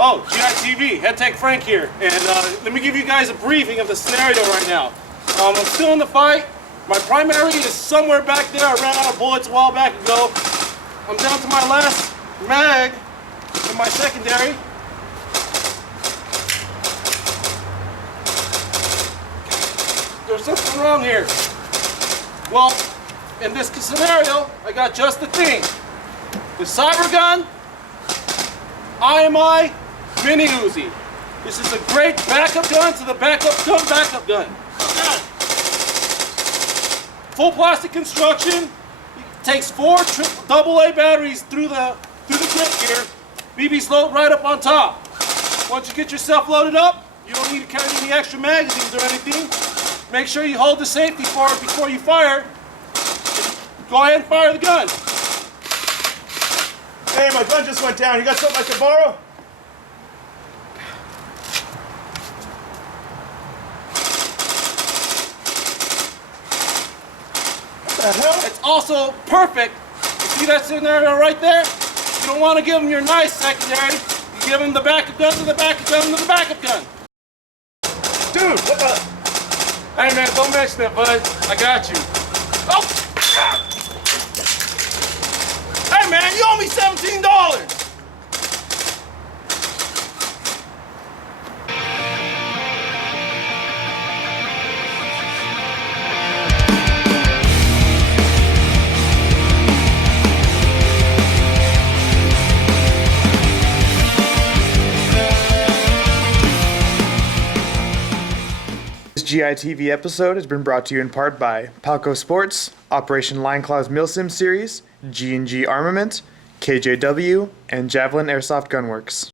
Oh, GITV, Head Tech Frank here, and let me give you guys a briefing of the scenario right now. I'm still in the fight. My primary is somewhere back there. I ran out of bullets a while back ago. I'm down to my last mag in my secondary. There's something wrong here. Well, in this scenario, I got just the thing. The Cyber Gun, IMI, Mini Uzi. This is a great backup gun to the backup gun. Full plastic construction. It takes 4 AA batteries through the grip gear. BB's load right up on top. Once you get yourself loaded up, you don't need to carry any extra magazines or anything. Make sure you hold the safety for it before you fire. Go ahead and fire the gun. Hey, my gun just went down. You got something I can borrow? What the hell? It's also perfect. You see that scenario right there? You don't want to give them your nice secondary. You give them the backup gun to the backup gun to the backup gun. Dude, what the? Hey man, don't mention it, bud. I got you. Oh! Hey man, you owe me $17. This GITV episode has been brought to you in part by Palco Sports, Operation Line Claws Milsim Series, G&G Armament, KJW, and Javelin Airsoft Gunworks.